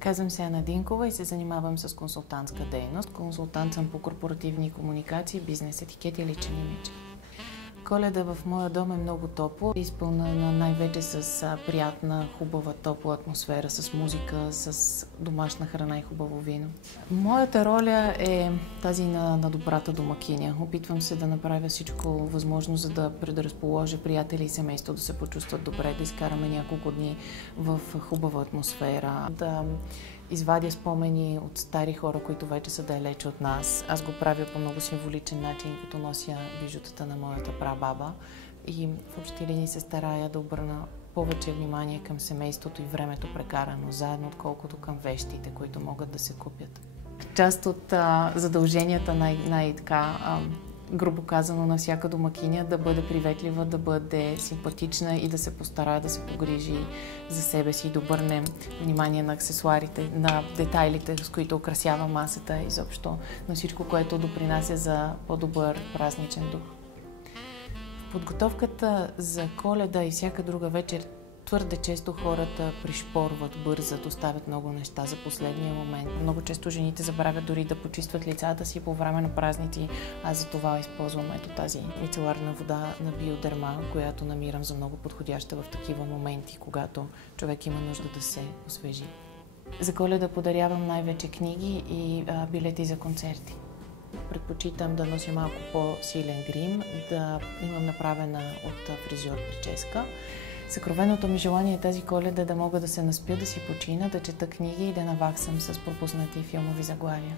Казвам се Ана Динкова и се занимавам с консултантска дейност. Консултант съм по корпоративни комуникации, бизнес етикет и личен имидж. Коледа в моя дом е много топло, изпълнена най-вече с приятна, хубава, топла атмосфера, с музика, с домашна храна и хубаво вино. Моята роля е тази на добрата домакиня. Опитвам се да направя всичко възможно, за да предразположа приятели и семейство да се почувстват добре, да изкараме няколко дни в хубава атмосфера, да извадя спомени от стари хора, които вече са далече от нас. Аз го правя по много символичен начин, като нося бижутата на моята прабаба и в общи линии се старая да обърна повече внимание към семейството и времето прекарано заедно, отколкото към вещите, които могат да се купят. Част от задълженията грубо казано, на всяка домакиня да бъде приветлива, да бъде симпатична и да се постара да се погрижи за себе си и да обърне внимание на аксесуарите, на детайлите, с които украсява масата, изобщо на всичко, което допринася за по-добър празничен дух. В подготовката за Коледа и всяка друга вечер твърде често хората пришпорват, бързат, оставят много неща за последния момент. Много често жените забравят дори да почистват лицата си по време на празници. Аз за това използвам тази мицеларна вода на Биодерма, която намирам за много подходяща в такива моменти, когато човек има нужда да се освежи. За Коледа подарявам най-вече книги и билети за концерти. Предпочитам да нося малко по-силен грим, да имам направена от фризьор прическа. Съкровеното ми желание е тази Коледа да мога да се наспя, да си почина, да чета книги и да наваксам с пропуснати филмови заглавия.